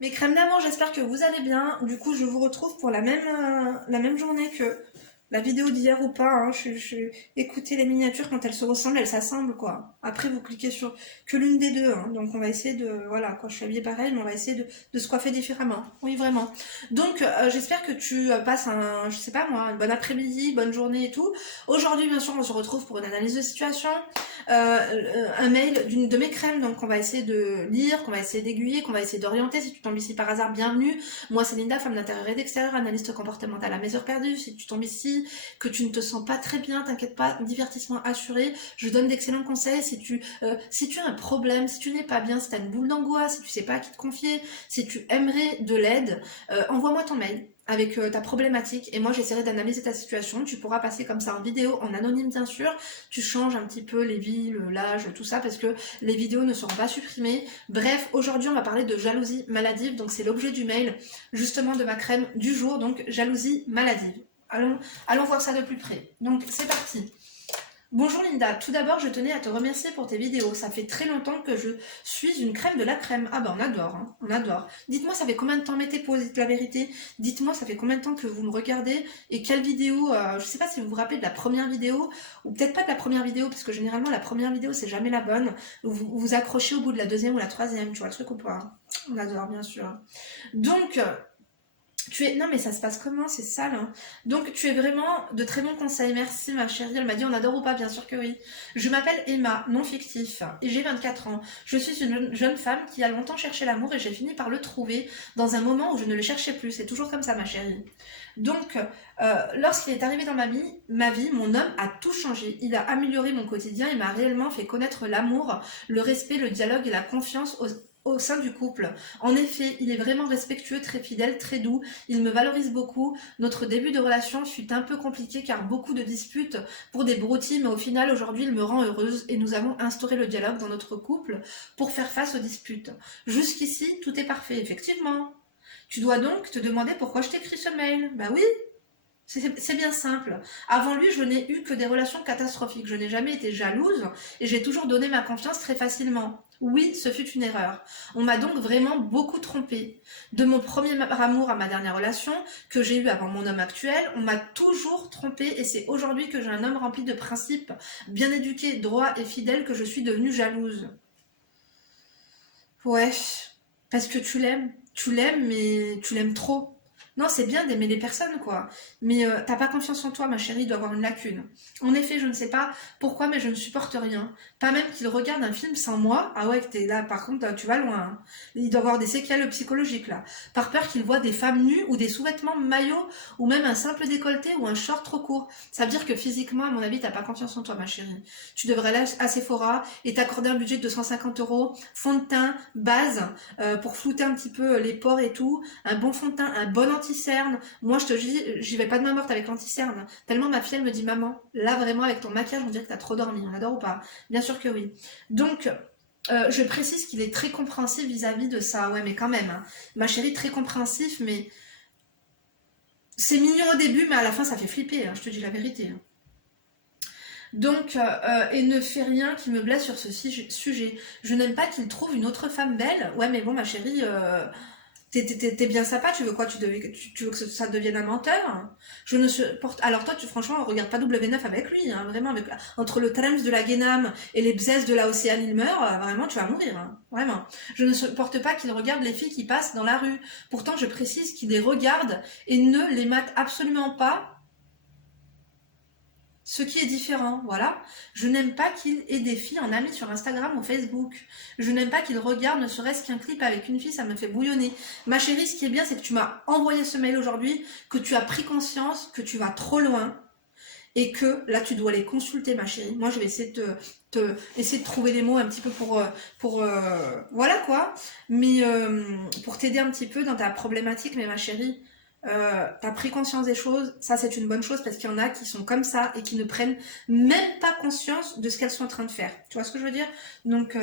Mes crèmes d'amour, j'espère que vous allez bien. Du coup, je vous retrouve pour la même journée que la vidéo d'hier ou pas. Hein. Écoutez les miniatures quand elles se ressemblent, elles s'assemblent quoi. Après, vous cliquez sur que l'une des deux. Hein. Donc, on va essayer de. Voilà, quoi, je suis habillée pareil, mais on va essayer de se coiffer différemment. Oui, vraiment. Donc, j'espère que tu passes je sais pas moi, une bonne après-midi, bonne journée et tout. Aujourd'hui, bien sûr, on se retrouve pour une analyse de situation. Un mail d'une de mes crèmes, donc qu'on va essayer de lire, qu'on va essayer d'aiguiller, qu'on va essayer d'orienter. Si tu tombes ici par hasard, bienvenue. Moi, c'est Linda, femme d'intérieur et d'extérieur, analyste comportementale à mes heures perdues. Si tu tombes ici, que tu ne te sens pas très bien, t'inquiète pas, divertissement assuré. Je donne d'excellents conseils. Si tu as un problème, si tu n'es pas bien, si tu as une boule d'angoisse, si tu sais pas à qui te confier, si tu aimerais de l'aide, envoie-moi ton mail avec ta problématique et moi j'essaierai d'analyser ta situation. Tu pourras passer comme ça en vidéo, en anonyme bien sûr. Tu changes un petit peu les villes, l'âge, tout ça parce que les vidéos ne seront pas supprimées. Bref, aujourd'hui on va parler de jalousie maladive, donc c'est l'objet du mail justement de ma crème du jour, donc jalousie maladive. Allons voir ça de plus près. Donc c'est parti. Bonjour Linda, tout d'abord je tenais à te remercier pour tes vidéos, ça fait très longtemps que je suis une crème de la crème. Ah bah on adore, hein, on adore. Dites-moi ça fait combien de temps, mettez pause, dites la vérité. Dites-moi ça fait combien de temps que vous me regardez et quelle vidéo, je sais pas si vous vous rappelez de la première vidéo, ou peut-être pas de la première vidéo, parce que généralement la première vidéo c'est jamais la bonne. Vous vous accrochez au bout de la deuxième ou la troisième, tu vois le truc ou pas? On adore bien sûr. Donc, non mais ça se passe comment, c'est sale hein. Donc tu es vraiment de très bons conseils, merci ma chérie. Elle m'a dit on adore ou pas, bien sûr que oui. Je m'appelle Emma, nom fictif, et j'ai 24 ans. Je suis une jeune femme qui a longtemps cherché l'amour et j'ai fini par le trouver dans un moment où je ne le cherchais plus. C'est toujours comme ça ma chérie. Donc lorsqu'il est arrivé dans ma vie, mon homme a tout changé. Il a amélioré mon quotidien et m'a réellement fait connaître l'amour, le respect, le dialogue et la confiance au sein du couple. En effet, il est vraiment respectueux, très fidèle, très doux. Il me valorise beaucoup. Notre début de relation fut un peu compliqué car beaucoup de disputes pour des broutilles, mais au final, aujourd'hui, il me rend heureuse et nous avons instauré le dialogue dans notre couple pour faire face aux disputes. Jusqu'ici, tout est parfait, effectivement. Tu dois donc te demander pourquoi je t'écris ce mail. Bah oui, c'est bien simple. Avant lui, je n'ai eu que des relations catastrophiques. Je n'ai jamais été jalouse et j'ai toujours donné ma confiance très facilement. Oui, ce fut une erreur. On m'a donc vraiment beaucoup trompée. De mon premier amour à ma dernière relation, que j'ai eu avant mon homme actuel, on m'a toujours trompée et c'est aujourd'hui que j'ai un homme rempli de principes, bien éduqué, droit et fidèle que je suis devenue jalouse. Ouais, parce que tu l'aimes, mais tu l'aimes trop. Non, c'est bien d'aimer les personnes, quoi. Mais t'as pas confiance en toi, ma chérie, il doit avoir une lacune. En effet, je ne sais pas pourquoi, mais je ne supporte rien. Pas même qu'il regarde un film sans moi. Ah ouais, que t'es là, par contre, tu vas loin. Hein. Il doit avoir des séquelles psychologiques, là. Par peur qu'il voit des femmes nues ou des sous-vêtements maillots ou même un simple décolleté ou un short trop court. Ça veut dire que physiquement, à mon avis, t'as pas confiance en toi, ma chérie. Tu devrais aller à Sephora et t'accorder un budget de 250 €, fond de teint, base, pour flouter un petit peu les pores et tout, un bon fond de teint, un bon anti-cerne. Moi, je te dis, j'y vais pas de main morte avec l'anti-cerne. Tellement ma fille, elle me dit, maman, là vraiment avec ton maquillage, on dirait que t'as trop dormi. On adore ou pas? Bien sûr que oui. Donc, je précise qu'il est très compréhensif vis-à-vis de ça. Ouais, mais quand même, hein. Ma chérie, très compréhensif, mais c'est mignon au début, mais à la fin, ça fait flipper. Hein, je te dis la vérité. Hein. Donc, et ne fait rien qui me blesse sur ce sujet. Je n'aime pas qu'il trouve une autre femme belle. Ouais, mais bon, ma chérie, t'es bien sympa, tu veux quoi? Tu veux que ça devienne un menteur? Je ne supporte. Alors toi, franchement, regarde pas W9 avec lui, hein, vraiment. Entre le Thames de la Guénam et les bzès de la Océane, il meurt, vraiment, tu vas mourir, hein, vraiment. Je ne supporte pas qu'il regarde les filles qui passent dans la rue. Pourtant, je précise qu'il les regarde et ne les mate absolument pas, ce qui est différent, voilà. Je n'aime pas qu'il ait des filles en ami sur Instagram ou Facebook. Je n'aime pas qu'il regarde ne serait-ce qu'un clip avec une fille, ça me fait bouillonner. Ma chérie, ce qui est bien, c'est que tu m'as envoyé ce mail aujourd'hui, que tu as pris conscience que tu vas trop loin et que là, tu dois les consulter, ma chérie. Moi, je vais essayer essayer de trouver les mots un petit peu voilà quoi. Mais pour t'aider un petit peu dans ta problématique, mais ma chérie, t'as pris conscience des choses, ça c'est une bonne chose parce qu'il y en a qui sont comme ça et qui ne prennent même pas conscience de ce qu'elles sont en train de faire. Tu vois ce que je veux dire? Donc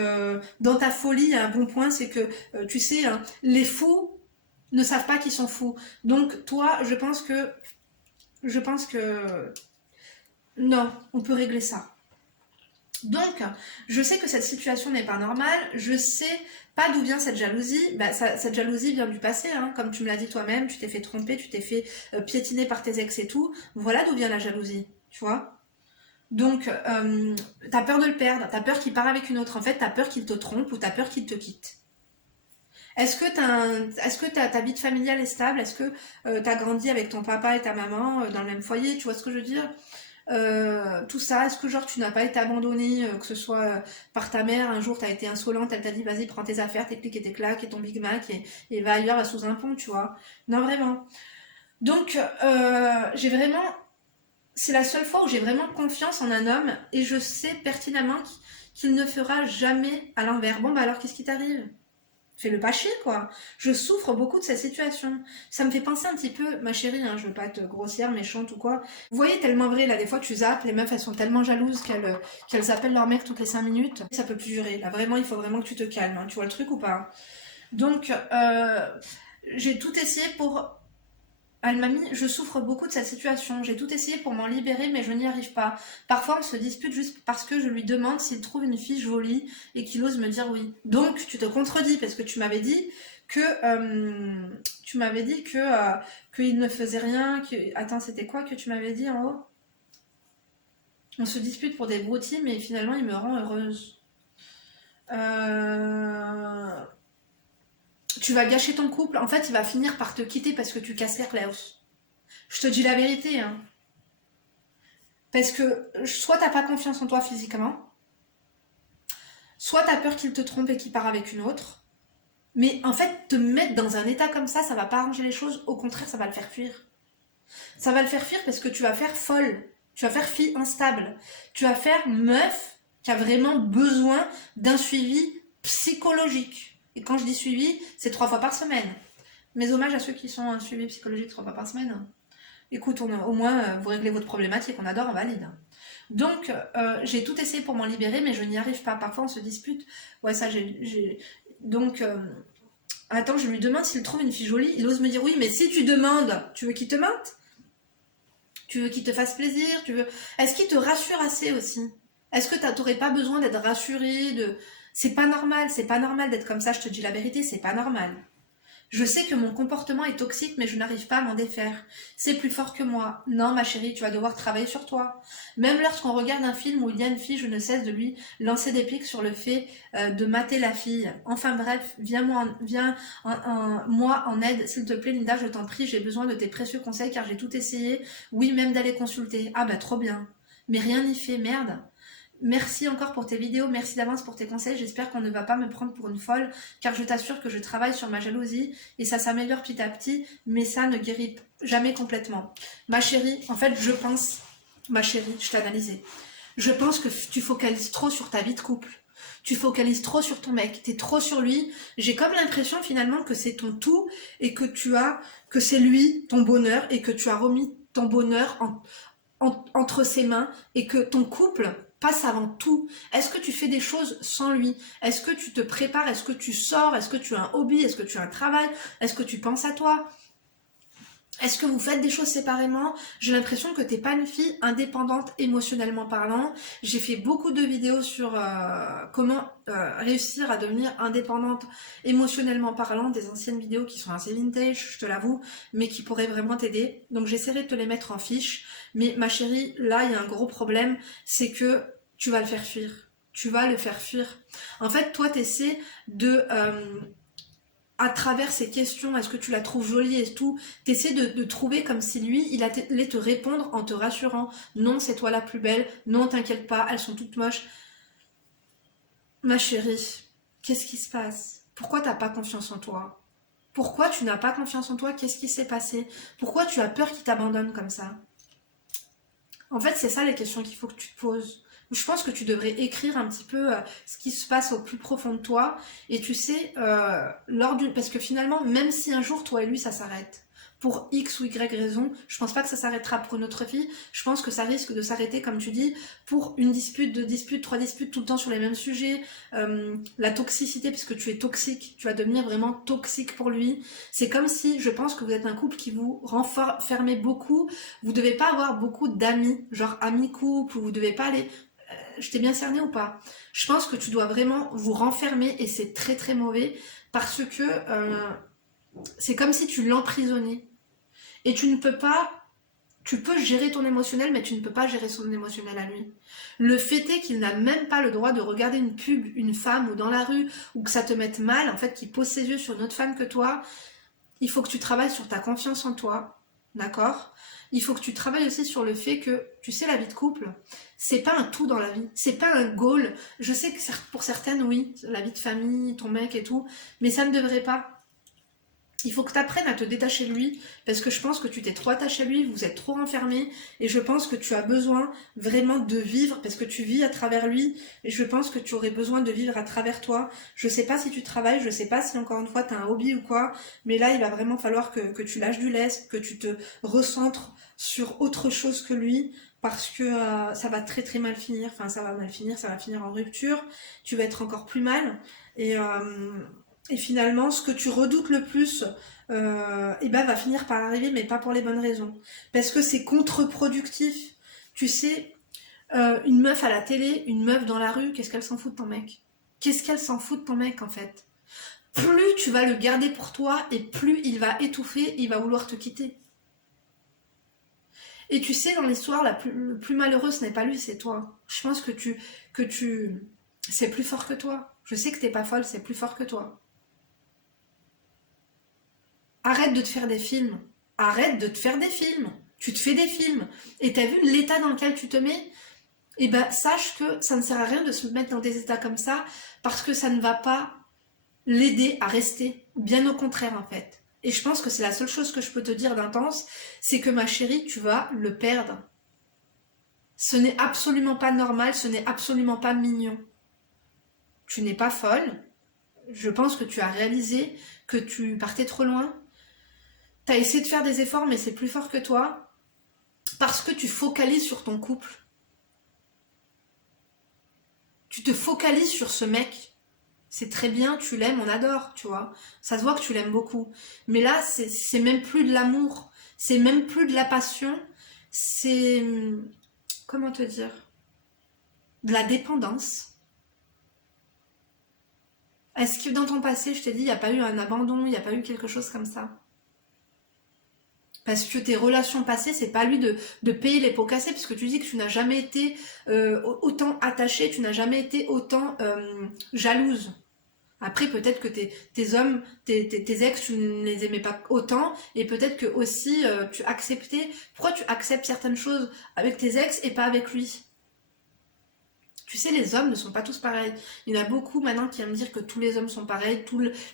dans ta folie, il y a un bon point, c'est que tu sais, hein, les fous ne savent pas qu'ils sont fous. Donc toi, je pense que non, on peut régler ça. Donc, je sais que cette situation n'est pas normale, je sais pas d'où vient cette jalousie. Bah, cette jalousie vient du passé, hein. Comme tu me l'as dit toi-même, tu t'es fait tromper, tu t'es fait piétiner par tes ex et tout. Voilà d'où vient la jalousie, tu vois. Donc, t'as peur de le perdre, t'as peur qu'il part avec une autre. En fait, t'as peur qu'il te trompe ou t'as peur qu'il te quitte. Est-ce que ta vie familiale est stable? Est-ce que t'as grandi avec ton papa et ta maman dans le même foyer? Tu vois ce que je veux dire? Tout ça, est-ce que genre tu n'as pas été abandonnée, que ce soit par ta mère, un jour t'as été insolente, elle t'a dit vas-y prends tes affaires, tes clics et tes claques et ton Big Mac et va ailleurs, va sous un pont, tu vois. Non vraiment. Donc j'ai vraiment, c'est la seule fois où j'ai vraiment confiance en un homme et je sais pertinemment qu'il ne fera jamais à l'envers. Bon bah alors qu'est-ce qui t'arrive? Fais-le pas chier, quoi. Je souffre beaucoup de cette situation. Ça me fait penser un petit peu, ma chérie, hein, je veux pas être grossière, méchante ou quoi. Vous voyez tellement vrai, là, des fois tu zappes, les meufs, elles sont tellement jalouses qu'elles appellent leur mec toutes les 5 minutes. Ça peut plus durer. Là, vraiment, il faut vraiment que tu te calmes. Hein. Tu vois le truc ou pas? Donc, j'ai tout essayé pour elle m'a mis, je souffre beaucoup de cette situation, j'ai tout essayé pour m'en libérer mais je n'y arrive pas. Parfois on se dispute juste parce que je lui demande s'il trouve une fille jolie et qu'il ose me dire oui. Donc tu te contredis parce que tu m'avais dit que qu'il ne faisait rien, que attends c'était quoi que tu m'avais dit en haut? On se dispute pour des broutilles mais finalement il me rend heureuse. Euh... Tu vas gâcher ton couple, en fait il va finir par te quitter parce que tu casses les Klaus. Je te dis la vérité, hein. Parce que soit t'as pas confiance en toi physiquement, soit t'as peur qu'il te trompe et qu'il part avec une autre. Mais en fait, te mettre dans un état comme ça va pas arranger les choses. Au contraire, ça va le faire fuir. Ça va le faire fuir parce que tu vas faire folle. Tu vas faire fille instable. Tu vas faire meuf qui a vraiment besoin d'un suivi psychologique. Et quand je dis suivi, c'est 3 fois par semaine. Mes hommages à ceux qui sont un suivi psychologique 3 fois par semaine. Écoute, au moins, vous réglez votre problématique, on adore, on valide. Donc, j'ai tout essayé pour m'en libérer, mais je n'y arrive pas. Parfois, on se dispute. Ouais, ça, Donc, attends, je lui demande s'il trouve une fille jolie. Il ose me dire oui, mais si tu demandes, tu veux qu'il te mente? Tu veux qu'il te fasse plaisir? Est-ce qu'il te rassure assez aussi? Est-ce que t'aurais pas besoin d'être rassuré C'est pas normal d'être comme ça, je te dis la vérité, c'est pas normal. Je sais que mon comportement est toxique, mais je n'arrive pas à m'en défaire. C'est plus fort que moi. Non, ma chérie, tu vas devoir travailler sur toi. Même lorsqu'on regarde un film où il y a une fille, je ne cesse de lui lancer des pics sur le fait de mater la fille. Enfin bref, moi en aide, s'il te plaît, Linda, je t'en prie, j'ai besoin de tes précieux conseils car j'ai tout essayé. Oui, même d'aller consulter. Ah bah trop bien. Mais rien n'y fait, merde. Merci encore pour tes vidéos, merci d'avance pour tes conseils, j'espère qu'on ne va pas me prendre pour une folle, car je t'assure que je travaille sur ma jalousie et ça s'améliore petit à petit, mais ça ne guérit jamais complètement. Ma chérie, en fait je pense, ma chérie, je t'ai analysé, je pense que tu focalises trop sur ta vie de couple. Tu focalises trop sur ton mec, t'es trop sur lui. J'ai comme l'impression finalement que c'est ton tout et que c'est lui ton bonheur et que tu as remis ton bonheur entre ses mains et que ton couple passe avant tout. Est-ce que tu fais des choses sans lui? Est-ce que tu te prépares? Est-ce que tu sors? Est-ce que tu as un hobby? Est-ce que tu as un travail? Est-ce que tu penses à toi? Est-ce que vous faites des choses séparément? J'ai l'impression que t'es pas une fille indépendante émotionnellement parlant. J'ai fait beaucoup de vidéos sur comment réussir à devenir indépendante émotionnellement parlant, des anciennes vidéos qui sont assez vintage, je te l'avoue, mais qui pourraient vraiment t'aider. Donc j'essaierai de te les mettre en fiche. Mais ma chérie, là il y a un gros problème, c'est que tu vas le faire fuir. Tu vas le faire fuir. En fait, toi t'essaies de à travers ces questions, est-ce que tu la trouves jolie et tout, t'essaies de trouver comme si lui, il allait te répondre en te rassurant. Non, c'est toi la plus belle. Non, t'inquiète pas, elles sont toutes moches. Ma chérie, qu'est-ce qui se passe? Pourquoi t'as pas confiance en toi? Pourquoi tu n'as pas confiance en toi? Qu'est-ce qui s'est passé? Pourquoi tu as peur qu'il t'abandonne comme ça? En fait, c'est ça les questions qu'il faut que tu te poses. Je pense que tu devrais écrire un petit peu ce qui se passe au plus profond de toi. Et tu sais, parce que finalement, même si un jour, toi et lui, ça s'arrête, pour X ou Y raison, je pense pas que ça s'arrêtera pour une autre fille. Je pense que ça risque de s'arrêter, comme tu dis, pour une dispute, 2 disputes, 3 disputes, tout le temps sur les mêmes sujets. La toxicité, puisque tu es toxique, tu vas devenir vraiment toxique pour lui. C'est comme si, je pense que vous êtes un couple qui vous renfermez beaucoup. Vous devez pas avoir beaucoup d'amis, genre amis couple, ou vous devez pas aller je t'ai bien cerné ou pas? Je pense que tu dois vraiment vous renfermer et c'est très très mauvais parce que c'est comme si tu l'emprisonnais. Et tu ne peux pas, tu peux gérer ton émotionnel, mais tu ne peux pas gérer son émotionnel à lui. Le fait est qu'il n'a même pas le droit de regarder une pub, une femme ou dans la rue, ou que ça te mette mal, en fait, qu'il pose ses yeux sur une autre femme que toi. Il faut que tu travailles sur ta confiance en toi, d'accord? Il faut que tu travailles aussi sur le fait que, tu sais, la vie de couple, c'est pas un tout dans la vie, c'est pas un goal. Je sais que pour certaines, oui, la vie de famille, ton mec et tout, mais ça ne devrait pas. Il faut que tu apprennes à te détacher de lui, parce que je pense que tu t'es trop attaché à lui, vous êtes trop enfermés, et je pense que tu as besoin vraiment de vivre, parce que tu vis à travers lui, et je pense que tu aurais besoin de vivre à travers toi. Je sais pas si tu travailles, je sais pas si encore une fois tu as un hobby ou quoi, mais là il va vraiment falloir que tu lâches du lest, que tu te recentres sur autre chose que lui, parce que ça va très très mal finir, enfin ça va mal finir, ça va finir en rupture, tu vas être encore plus mal, et... Et finalement, ce que tu redoutes le plus, eh ben, va finir par arriver, mais pas pour les bonnes raisons. Parce que c'est contre-productif. Tu sais, une meuf à la télé, une meuf dans la rue, qu'est-ce qu'elle s'en fout de ton mec? Qu'est-ce qu'elle s'en fout de ton mec, en fait? Plus tu vas le garder pour toi, et plus il va étouffer, il va vouloir te quitter. Et tu sais, dans l'histoire, le plus malheureux, ce n'est pas lui, c'est toi. Je pense c'est plus fort que toi. Je sais que t'es pas folle, c'est plus fort que toi. Arrête de te faire des films. Arrête de te faire des films. Tu te fais des films. Et t'as vu l'état dans lequel tu te mets? Eh ben, sache que ça ne sert à rien de se mettre dans des états comme ça parce que ça ne va pas l'aider à rester. Bien au contraire, en fait. Et je pense que c'est la seule chose que je peux te dire d'intense, c'est que ma chérie, tu vas le perdre. Ce n'est absolument pas normal, ce n'est absolument pas mignon. Tu n'es pas folle. Je pense que tu as réalisé que tu partais trop loin. T'as essayé de faire des efforts, mais c'est plus fort que toi. Parce que tu focalises sur ton couple. Tu te focalises sur ce mec. C'est très bien, tu l'aimes, on adore, tu vois. Ça se voit que tu l'aimes beaucoup. Mais là, c'est même plus de l'amour. C'est même plus de la passion. C'est... Comment te dire? De la dépendance. Est-ce que dans ton passé, je t'ai dit, il n'y a pas eu un abandon, il n'y a pas eu quelque chose comme ça? Parce que tes relations passées, c'est pas lui de payer les pots cassés, puisque tu dis que tu n'as jamais été autant attachée, tu n'as jamais été autant jalouse. Après, peut-être que tes hommes, tes ex, tu ne les aimais pas autant, et peut-être que aussi tu acceptais. Pourquoi tu acceptes certaines choses avec tes ex et pas avec lui? Tu sais, les hommes ne sont pas tous pareils. Il y en a beaucoup maintenant qui aiment dire que tous les hommes sont pareils,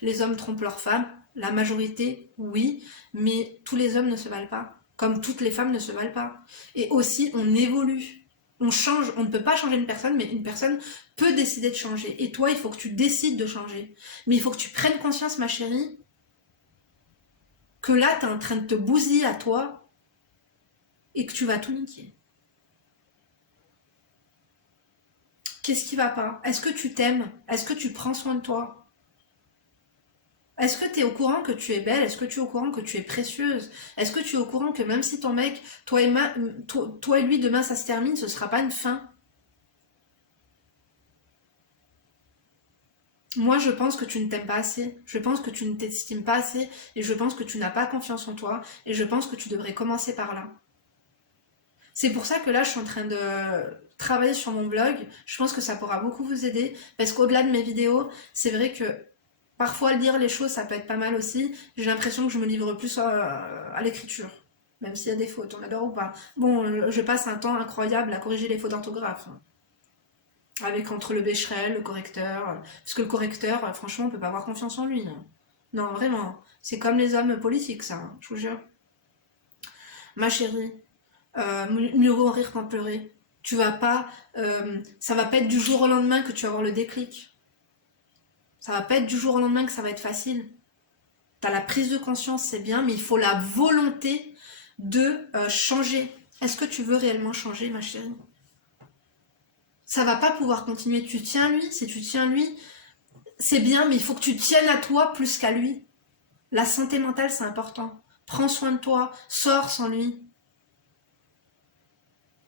les hommes trompent leurs femmes. La majorité, oui, mais tous les hommes ne se valent pas. Comme toutes les femmes ne se valent pas. Et aussi, on évolue. On change. On ne peut pas changer une personne, mais une personne peut décider de changer. Et toi, il faut que tu décides de changer. Mais il faut que tu prennes conscience, ma chérie, que là, tu es en train de te bousiller à toi et que tu vas tout niquer. Qu'est-ce qui va pas? Est-ce que tu t'aimes? Est-ce que tu prends soin de toi? Est-ce que tu es au courant que tu es belle? Est-ce que tu es au courant que tu es précieuse? Est-ce que tu es au courant que même si ton mec, toi et lui, demain ça se termine, ce sera pas une fin? Moi, je pense que tu ne t'aimes pas assez. Je pense que tu ne t'estimes pas assez. Et je pense que tu n'as pas confiance en toi. Et je pense que tu devrais commencer par là. C'est pour ça que là, je suis en train de travailler sur mon blog. Je pense que ça pourra beaucoup vous aider. Parce qu'au-delà de mes vidéos, c'est vrai que parfois lire les choses, ça peut être pas mal aussi. J'ai l'impression que je me livre plus à l'écriture. Même s'il y a des fautes, on adore ou pas. Bon, je passe un temps incroyable à corriger les fautes d'orthographe. Avec entre le Becherel, le correcteur. Parce que le correcteur, franchement, on peut pas avoir confiance en lui. Non, vraiment. C'est comme les hommes politiques, ça, je vous jure. Ma chérie, mieux vaut rire qu'en pleurer. Tu vas pas, ça va pas être du jour au lendemain que tu vas avoir le déclic. Ça va pas être du jour au lendemain que ça va être facile. T'as la prise de conscience, c'est bien, mais il faut la volonté de changer. Est-ce que tu veux réellement changer, ma chérie? Ça va pas pouvoir continuer. Tu tiens à lui, si tu tiens à lui, c'est bien, mais il faut que tu tiennes à toi plus qu'à lui. La santé mentale, c'est important. Prends soin de toi, sors sans lui.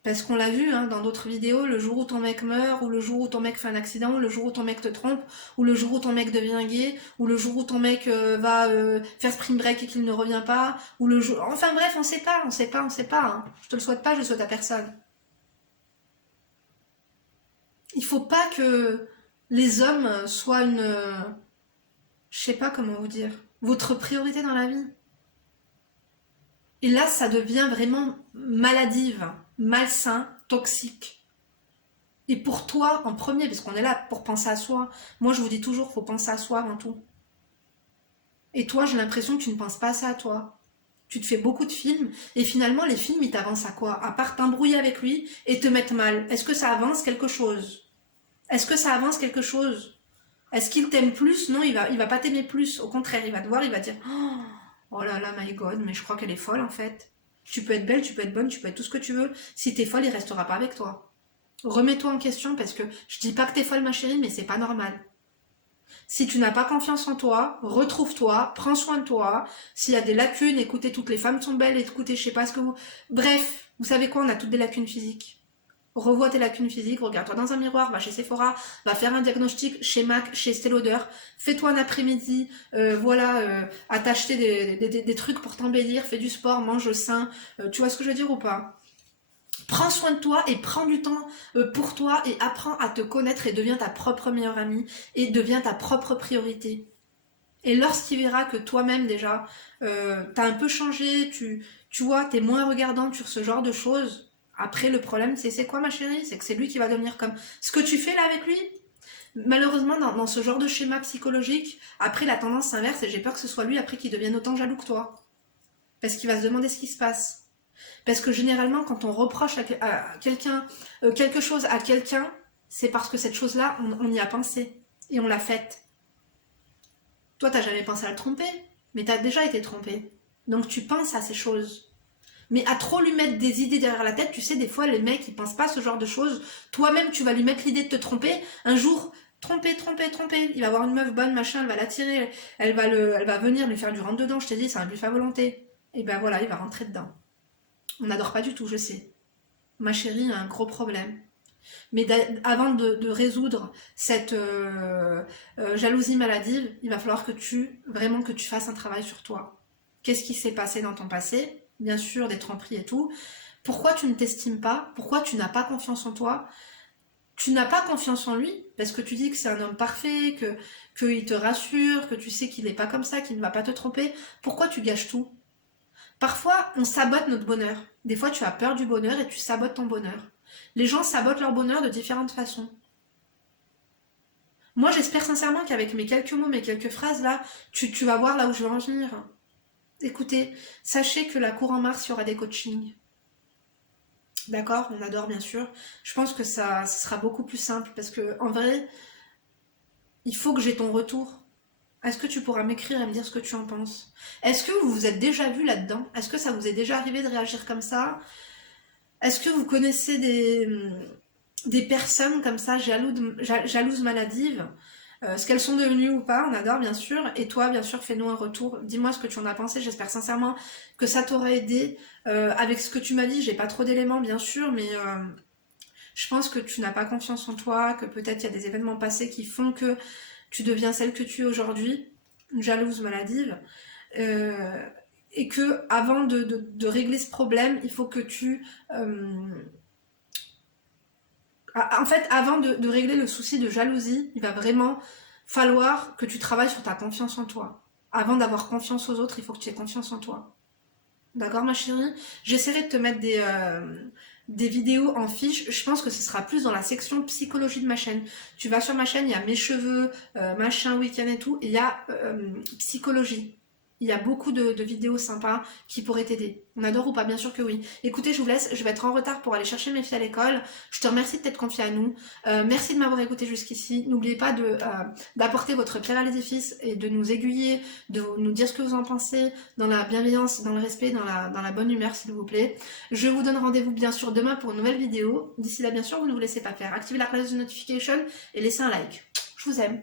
Parce qu'on l'a vu hein, dans d'autres vidéos, le jour où ton mec meurt, ou le jour où ton mec fait un accident, ou le jour où ton mec te trompe, ou le jour où ton mec devient gay, ou le jour où ton mec va faire spring break et qu'il ne revient pas, ou le jour... Enfin bref, on sait pas, on sait pas, on sait pas. Hein. Je te le souhaite pas, je le souhaite à personne. Il faut pas que les hommes soient une... je sais pas comment vous dire. Votre priorité dans la vie. Et là, ça devient vraiment maladive, malsain, toxique. Et pour toi, en premier, parce qu'on est là pour penser à soi. Moi, je vous dis toujours, faut penser à soi avant tout. Et toi, j'ai l'impression que tu ne penses pas ça à toi. Tu te fais beaucoup de films, et finalement, les films, ils t'avancent à quoi? À part t'embrouiller avec lui et te mettre mal. Est-ce que ça avance quelque chose? Est-ce que ça avance quelque chose? Est-ce qu'il t'aime plus? Non, il va pas t'aimer plus. Au contraire, il va te voir, il va dire oh là là, my god, mais je crois qu'elle est folle en fait. Tu peux être belle, tu peux être bonne, tu peux être tout ce que tu veux. Si t'es folle, il restera pas avec toi. Remets-toi en question parce que je dis pas que t'es folle, ma chérie, mais c'est pas normal. Si tu n'as pas confiance en toi, retrouve-toi, prends soin de toi. S'il y a des lacunes, écoutez, toutes les femmes sont belles, écoutez, je sais pas ce que vous... Bref, vous savez quoi, on a toutes des lacunes physiques. Revois tes lacunes physiques, regarde-toi dans un miroir, va chez Sephora, va faire un diagnostic chez MAC, chez Estée Lauder, fais-toi un après-midi, à t'acheter des trucs pour t'embellir, fais du sport, mange sain, tu vois ce que je veux dire ou pas? Prends soin de toi et prends du temps pour toi et apprends à te connaître et deviens ta propre meilleure amie et deviens ta propre priorité. Et lorsqu'il verra que toi-même déjà, t'as un peu changé, tu vois, t'es moins regardante sur ce genre de choses, après le problème c'est quoi ma chérie? C'est que c'est lui qui va devenir comme... Ce que tu fais là avec lui, malheureusement dans ce genre de schéma psychologique, après la tendance s'inverse et j'ai peur que ce soit lui après qui devienne autant jaloux que toi. Parce qu'il va se demander ce qui se passe. Parce que généralement, quand on reproche à quelqu'un quelque chose à quelqu'un, c'est parce que cette chose-là, on y a pensé et on l'a faite. Toi, t'as jamais pensé à le tromper, mais t'as déjà été trompé. Donc tu penses à ces choses. Mais à trop lui mettre des idées derrière la tête, tu sais, des fois, les mecs, ils pensent pas à ce genre de choses. Toi-même, tu vas lui mettre l'idée de te tromper. Un jour, tromper. Il va avoir une meuf bonne, machin, elle va l'attirer, elle va venir lui faire du rentre-dedans, je t'ai dit, c'est un buff à volonté. Et ben voilà, il va rentrer dedans. On n'adore pas du tout, je sais. Ma chérie a un gros problème. Mais avant de résoudre cette jalousie maladive, il va falloir que tu fasses un travail sur toi. Qu'est-ce qui s'est passé dans ton passé? Bien sûr, des tromperies et tout. Pourquoi tu ne t'estimes pas? Pourquoi tu n'as pas confiance en toi? Tu n'as pas confiance en lui parce que tu dis que c'est un homme parfait, qu'il te rassure, que tu sais qu'il n'est pas comme ça, qu'il ne va pas te tromper. Pourquoi tu gâches tout? Parfois, on sabote notre bonheur. Des fois, tu as peur du bonheur et tu sabotes ton bonheur. Les gens sabotent leur bonheur de différentes façons. Moi, j'espère sincèrement qu'avec mes quelques mots, mes quelques phrases là, tu vas voir là où je veux en venir. Écoutez, sachez que la cour en mars, il y aura des coachings. D'accord? On adore bien sûr. Je pense que ça sera beaucoup plus simple parce que en vrai, il faut que j'ai ton retour. Est-ce que tu pourras m'écrire et me dire ce que tu en penses? Est-ce que vous vous êtes déjà vu là-dedans? Est-ce que ça vous est déjà arrivé de réagir comme ça? Est-ce que vous connaissez des personnes comme ça, jalouses maladives? Ce qu'elles sont devenues ou pas, on adore bien sûr. Et toi, bien sûr, fais-nous un retour. Dis-moi ce que tu en as pensé. J'espère sincèrement que ça t'aura aidé. Avec ce que tu m'as dit, j'ai pas trop d'éléments, bien sûr, mais je pense que tu n'as pas confiance en toi, que peut-être il y a des événements passés qui font que tu deviens celle que tu es aujourd'hui, une jalouse maladive. Et que avant de régler ce problème, il faut que tu... en fait, avant de régler le souci de jalousie, il va vraiment falloir que tu travailles sur ta confiance en toi. Avant d'avoir confiance aux autres, il faut que tu aies confiance en toi. D'accord, ma chérie? J'essaierai de te mettre des vidéos en fiche. Je pense que ce sera plus dans la section psychologie de ma chaîne. Tu vas sur ma chaîne, il y a mes cheveux, machin, week-end et tout. Et il y a psychologie. Il y a beaucoup de vidéos sympas qui pourraient t'aider. On adore ou pas? Bien sûr que oui. Écoutez, je vous laisse. Je vais être en retard pour aller chercher mes filles à l'école. Je te remercie de t'être confiée à nous. Merci de m'avoir écouté jusqu'ici. N'oubliez pas d'apporter votre pierre à l'édifice et de nous aiguiller, de nous dire ce que vous en pensez, dans la bienveillance, dans le respect, dans la bonne humeur, s'il vous plaît. Je vous donne rendez-vous bien sûr demain pour une nouvelle vidéo. D'ici là, bien sûr, vous ne vous laissez pas faire. Activez la cloche de notification et laissez un like. Je vous aime.